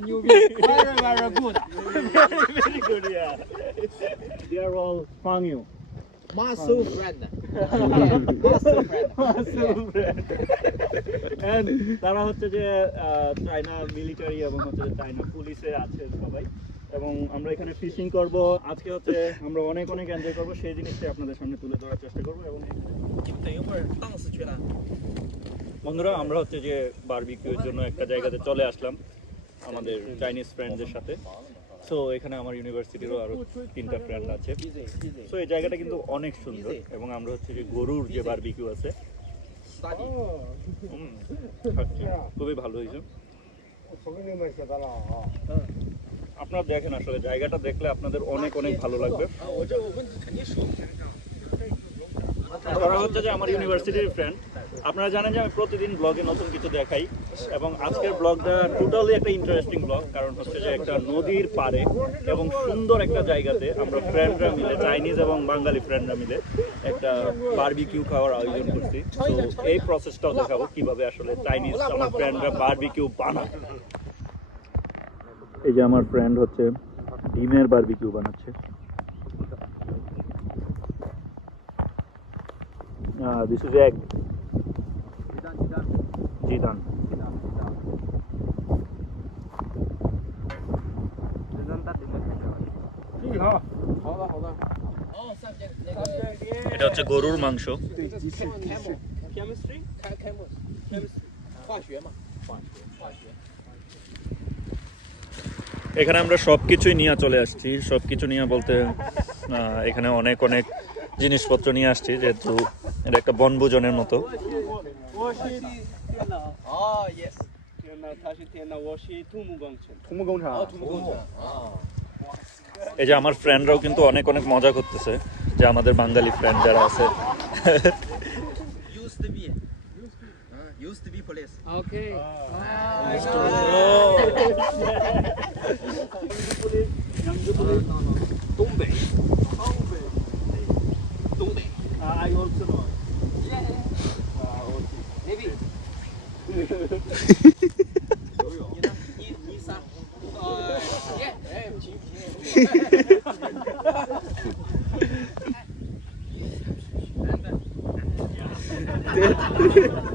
very new, very, very good. very, very good, yeah. They are all from you. Masu friend. Masu friend. Masu friend. And তারা হচ্ছে যে China military এবং হচ্ছে China পুলিশে আছে সবাই এবং আমরা এখানে ফিশিং করব আজকে হচ্ছে আমরা অনেক অনেক এনজয় করব সেই জিনিসটাই আপনাদের সামনে তুলে ধরার চেষ্টা করব এবং বন্ধুরা আমরা হচ্ছে যে বারবিকিউর জন্য একটা জায়গাতে চলে আসলাম আমাদের চাইনিজ ফ্রেন্ডদের সাথে সো এখানে আমার ইউনিভার্সিটিরও আরও তিনটা ফ্রেন্ড আছে. সো এই জায়গাটা কিন্তু অনেক সুন্দর এবং আমরা হচ্ছে যে গরুর যে বারবিকিউ আছে। খুবই ভালো হয়েছে আপনারা দেখেন আসলে জায়গাটা দেখলে আপনাদের অনেক অনেক ভালো লাগবে ওরা হচ্ছে যে আমার ইউনিভার্সিটির ফ্রেন্ড আপনারা জানেন যে আমি প্রতিদিন ব্লগে নতুন কিছু দেখাই এবং আজকের ব্লগটা টোটালি একটা ইন্টারেস্টিং ব্লগ কারণ হচ্ছে যে একটা নদীর পারে এবং সুন্দর একটা জায়গাতে আমরা ফ্রেন্ডরা মিলে চাইনিজ এবং বাঙালি ফ্রেন্ডরা মিলে একটা বারবিকিউ খাওয়ার আয়োজন করছি। তো এই প্রসেসটাও দেখাবো কীভাবে আসলে চাইনিজ আমার ফ্রেন্ডরা বারবিকিউ বানায়। এই যে আমার ফ্রেন্ড হচ্ছে, ডিমের বারবিকিউ বানাচ্ছে। Uh, this is egg. Jidan, এটা হচ্ছে গরুর মাংস। এখানে আমরা সব কিছুই নিয়ে চলে আসছি। সব কিছু নিয়ে বলতে এখানে অনেক অনেক জিনিসপত্র নিয়ে আসছি যেহেতু এটা একটা বনভোজনের মতো। এই যে আমার ফ্রেন্ডরাও কিন্তু অনেক অনেক মজা করতেছে যে আমাদের বাঙালি ফ্রেন্ড যারা আছে। I also. 哈哈哈哈！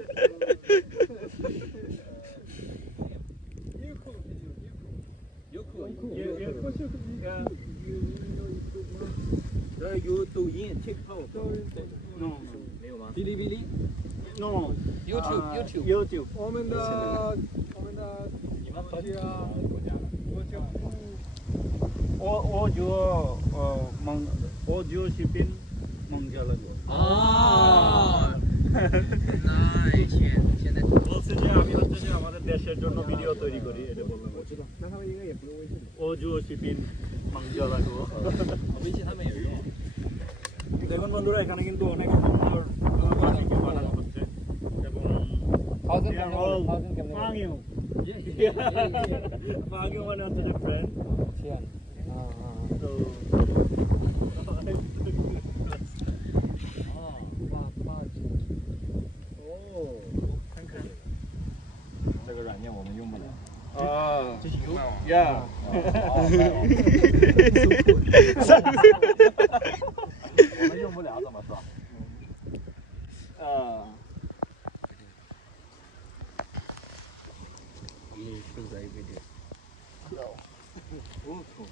No. YouTube, uh, YouTube. YouTube. 我们的我们的你们国家国家部，我我就呃蒙，我就视频蒙加了我。啊。nice. 现在。বলছে uh, যে আমি হচ্ছে আমাদের দেশের জন্য ভিডিও তৈরি করি এটা বললাম ও জু শিপিন মাংজা লাগবো বন্ধুরা এখানে কিন্তু অনেক সুন্দর thousand yeah, Kelvin. Oh, thousand Kelvin.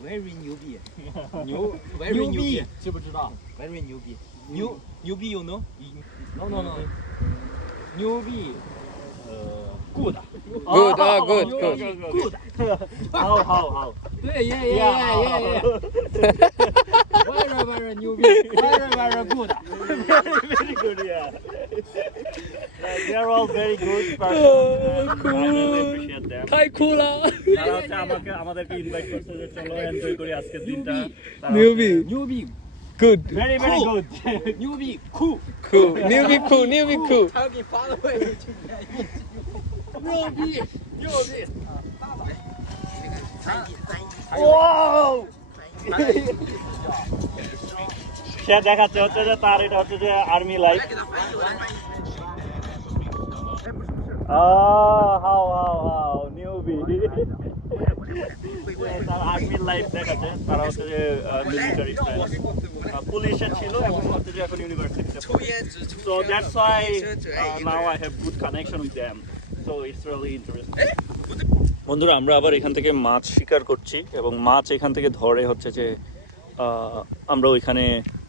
Very 牛逼，牛 very 牛逼，知不知道？Very 牛逼，牛牛逼 you know？No no no，牛逼，呃，good。Good, ah, good, good. good. 好好好。对耶耶耶耶耶，very very 牛逼，very very good。very very good yeah they are all very good person. Oh, I really appreciate them. Good. Very, very cool. good. newbie, cool. Cool. Newbie, cool. Newbie, cool. Okay, follow it. Newbie, newbie. Whoa! সে দেখাচ্ছে হচ্ছে যে তার এটা হচ্ছে যে army life how how how newbie তার army life দেখাচ্ছে তারা হচ্ছে যে মিলিটারি পুলিশে ছিল এবং হচ্ছে যে এখন ইউনিভার্সিটিতে so that's why now I have good connection with them so it's really interesting বন্ধুরা আমরা আবার এখান থেকে মাছ শিকার করছি এবং মাছ এখান থেকে ধরে হচ্ছে যে আমরা ওইখানে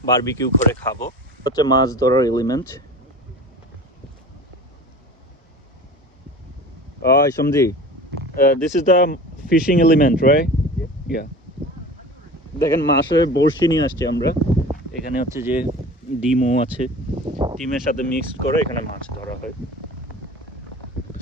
বারবিকিউ করে খাব। হচ্ছে মাছ ধরার element ah সমজি this is the fishing element right yeah দেখেন মাছের বড়শি নিয়ে আসছি আমরা। এখানে হচ্ছে যে ডিমও আছে। ডিমের সাথে মিক্সড করে এখানে মাছ ধরা হয়।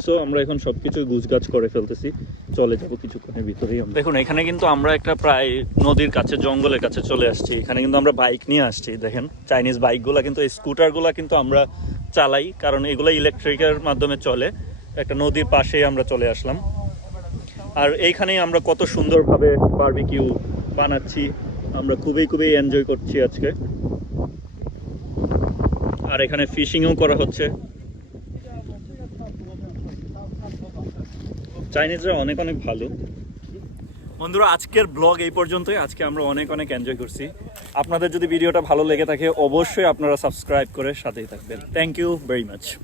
সো আমরা এখন সবকিছু গুছগাছ করে ফেলতেছি। চলে যাব কিছুক্ষণের ভিতরেই আমরা- দেখুন এখানে কিন্তু আমরা একটা প্রায় নদীর কাছে জঙ্গলের কাছে চলে আসছি। এখানে কিন্তু আমরা বাইক নিয়ে আসছি দেখেন। চাইনিজ বাইকগুলো কিন্তু এই স্কুটারগুলো কিন্তু আমরা চালাই। কারণ এগুলো ইলেকট্রিকের মাধ্যমে চলে। একটা নদীর পাশেই আমরা চলে আসলাম। আর এইখানেই আমরা কত সুন্দরভাবে বারবিকিউ বানাচ্ছি, আমরা খুবই খুবই এনজয় করছি আজকে। আর এখানে ফিশিংও করা হচ্ছে। চাইনিজরা অনেক অনেক ভালো। বন্ধুরা, আজকের ব্লগ এই পর্যন্তই। আজকে আমরা অনেক অনেক এনজয় করছি। আপনাদের যদি ভিডিওটা ভালো লেগে থাকে, অবশ্যই আপনারা সাবস্ক্রাইব করে সাথেই থাকবেন। Thank you very much